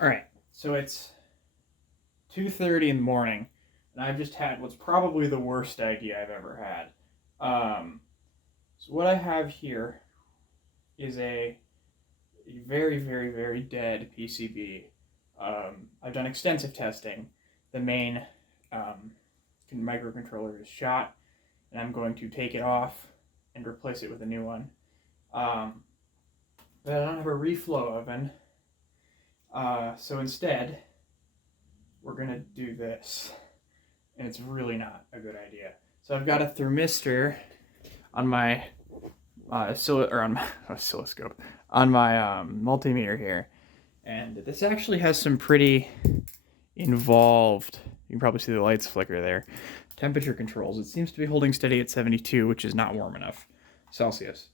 All right, so it's 2:30 in the morning, and I've just had what's probably the worst idea I've ever had. So what I have here is a very, very, very dead PCB. I've done extensive testing. The main microcontroller is shot, and I'm going to take it off and replace it with a new one. Um, but I don't have a reflow oven, so instead, we're gonna do this, and it's really not a good idea. So I've got a thermistor on my on my oscilloscope on my multimeter here, and this actually has some pretty involved. You can probably see the lights flicker there. Temperature controls. It seems to be holding steady at 72, which is not warm enough Celsius,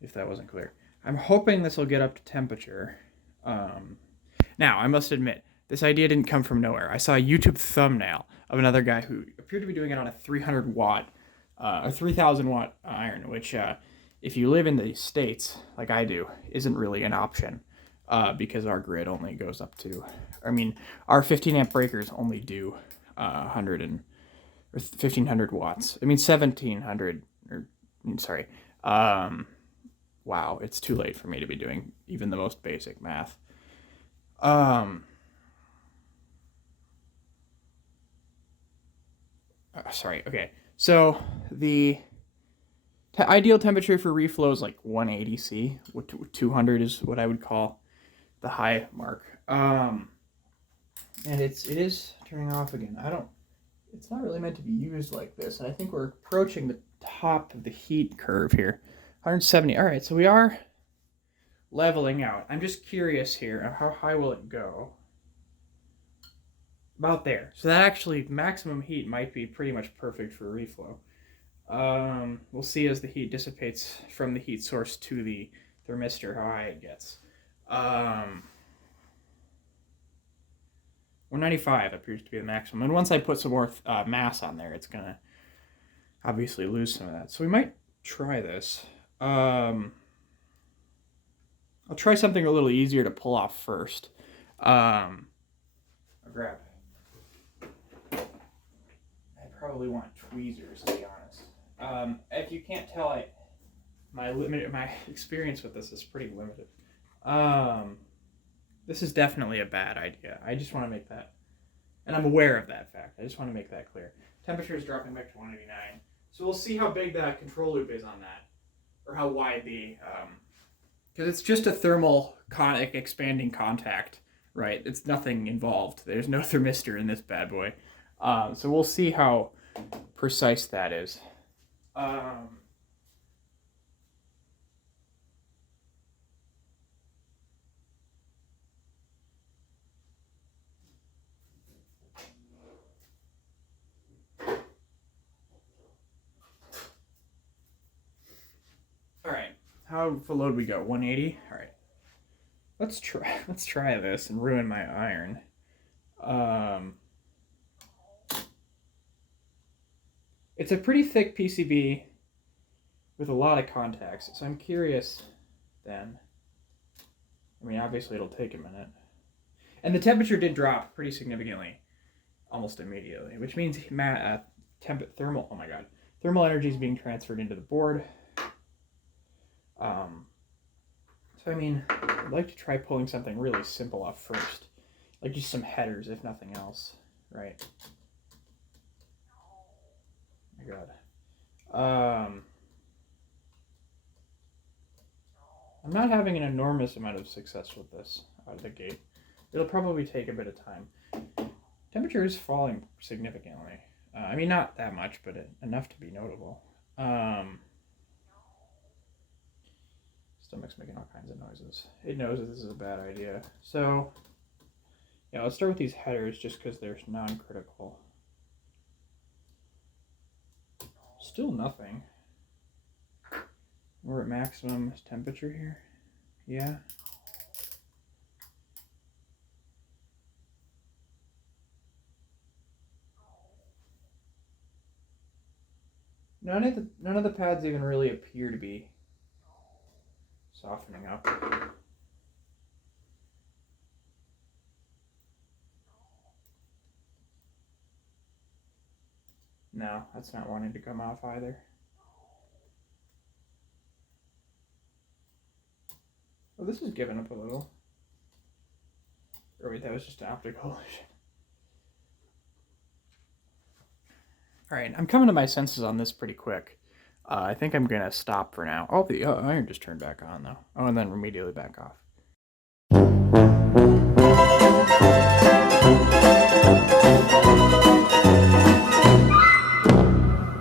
if that wasn't clear. I'm hoping this will get up to temperature. Now, I must admit, this idea didn't come from nowhere. I saw a YouTube thumbnail of another guy who appeared to be doing it on a 300 watt or 3000 watt iron, which, if you live in the States, like I do, isn't really an option because our grid only goes up to, our 15 amp breakers only do 100 or 1500 watts. 1700, or, sorry. Wow, it's too late for me to be doing even the most basic math. Sorry, okay. So the ideal temperature for reflow is like 180 C. 200 is what I would call the high mark. And it is turning off again. It's not really meant to be used like this. And I think we're approaching the top of the heat curve here. 170. All right, so we are leveling out. I'm just curious here. How high will it go? About there. So that actually, maximum heat might be pretty much perfect for reflow. We'll see as the heat dissipates from the heat source to the thermistor how high it gets. 195 appears to be the maximum. And once I put some more mass on there, it's going to obviously lose some of that. So we might try this. I'll try something a little easier to pull off first. I'll grab. I probably want tweezers, to be honest. If you can't tell, my experience with this is pretty limited. This is definitely a bad idea. I just want to make that, and I'm aware of that fact. I just want to make that clear. Temperature is dropping back to 189. So we'll see how big the control loop is on that, or how wide the, because it's just a thermal expanding contact, right? It's nothing involved. There's no thermistor in this bad boy. So we'll see how precise that is. All right, how for load we go? 180. All right, let's try this and ruin my iron. It's a pretty thick PCB with a lot of contacts, so I'm curious then. Obviously it'll take a minute. And the temperature did drop pretty significantly almost immediately, which means thermal energy is being transferred into the board. I'd like to try pulling something really simple off first, like just some headers, if nothing else, right? Oh my God. I'm not having an enormous amount of success with this out of the gate. It'll probably take a bit of time. Temperature is falling significantly. Not that much, but enough to be notable. Stomach's making all kinds of noises. It knows that this is a bad idea. So, yeah, let's start with these headers just because they're non-critical. Still nothing. We're at maximum temperature here. Yeah. None of the pads even really appear to be softening up. No, that's not wanting to come off either. Oh, this is giving up a little. Or wait, that was just an optical illusion. Alright, I'm coming to my senses on this pretty quick. I think I'm going to stop for now. Oh, the iron just turned back on, though. Oh, and then immediately back off.